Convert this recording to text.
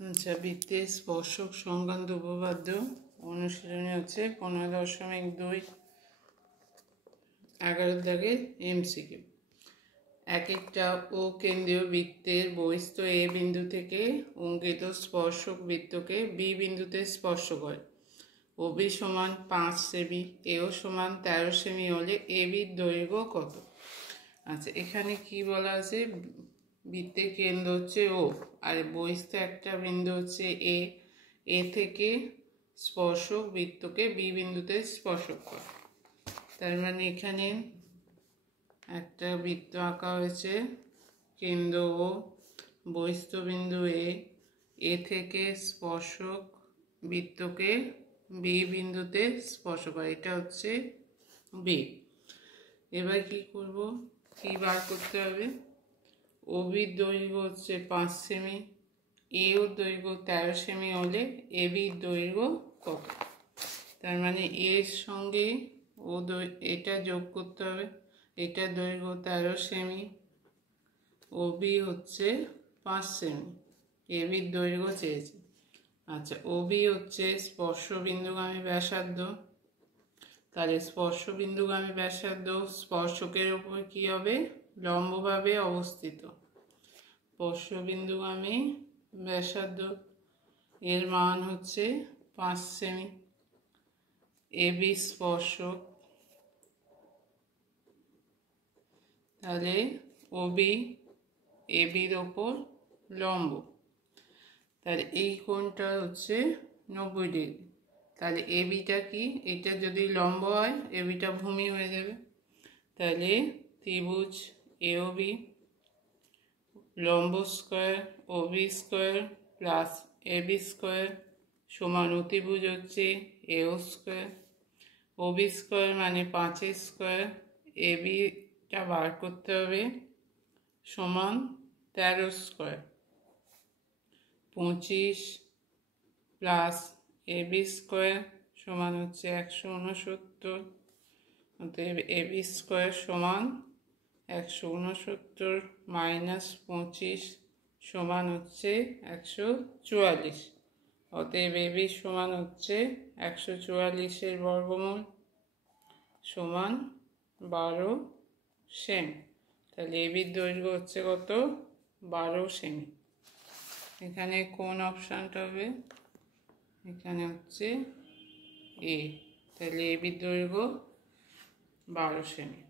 আচ্ছা, বৃত্তের স্পর্শক সংক্রান্ত উপপাদ্য অনুশীলনী হচ্ছে 15.2 11 দাগের এমসিকিউ। এক একটা ও কেন্দ্রীয় বৃত্তের বহিস্থ এ বিন্দু থেকে অঙ্কিত স্পর্শক বৃত্তকে বি বিন্দুতে স্পর্শ করে। ও বি সমান 5 সেমি, এও সমান 13 সেমি হলে এ বির দৈর্ঘ্য কত? আচ্ছা, এখানে কি বলা আছে? বৃত্তের কেন্দ্র হচ্ছে ও, আর বহিস্থ একটা বিন্দু হচ্ছে এ থেকে স্পর্শক বৃত্তকে বি বিন্দুতে স্পর্শক করে। তার মানে এখানে একটা বৃত্ত আঁকা হয়েছে, কেন্দ্র ও, বহিস্থ বিন্দু এ থেকে স্পর্শক বৃত্তকে বি বিন্দুতে স্পর্শ করে, এটা হচ্ছে বি। এবার কি করব, কি বার করতে হবে? ওবির দৈর্ঘ্য হচ্ছে 5 সেমি, এর দৈর্ঘ্য 13 সেমি হলে এ বির দৈর্ঘ্য কত? তার মানে এর সঙ্গে এটা যোগ করতে হবে। এটা দৈর্ঘ্য 13 সেমি, ও বি হচ্ছে 5 সেমি, এ বির দৈর্ঘ্য চেয়েছে। আচ্ছা, ও বি হচ্ছে স্পর্শবিন্দুগামী ব্যাসার্ধ। তাহলে স্পর্শবিন্দুগামী ব্যাসার্ধ স্পর্শকের উপর কি হবে? লম্বভাবে অবস্থিত। স্পর্শবিন্দুগামী ব্যাসার্ধ এর মান হচ্ছে 5 সেমি। এ বি স্পর্শক, তাহলে ও বি এ বির ওপর লম্ব, তাহলে এই কোণটা হচ্ছে 90 ডিগ্রি। তাহলে এ বিটা কি? এটা যদি লম্ব হয় এ বিটা ভূমি হয়ে যাবে। তাহলে ত্রিভুজ এও বি লম্ব square O B square plus A B square সমান অতিভুজ হচ্ছে এও স্কোয়ার। ও বি স্কোয়ার মানে 5 স্কোয়ার, এ বিটা বার করতে হবে, সমান 13 square. 25 plus A B square সমান হচ্ছে 169, অতএব এ বি স্কোয়ার সমান 169 মাইনাস 25 সমান হচ্ছে 144। অতএব এ বি সমান হচ্ছে 144-এর বর্গমূল সমান 12 সেমি। তাহলে এ বির দৈর্ঘ্য হচ্ছে কত? 12 সেমি। এখানে কোন অপশানটা হবে? এখানে হচ্ছে এ। তাহলে এ বির দৈর্ঘ্য 12 সেমি।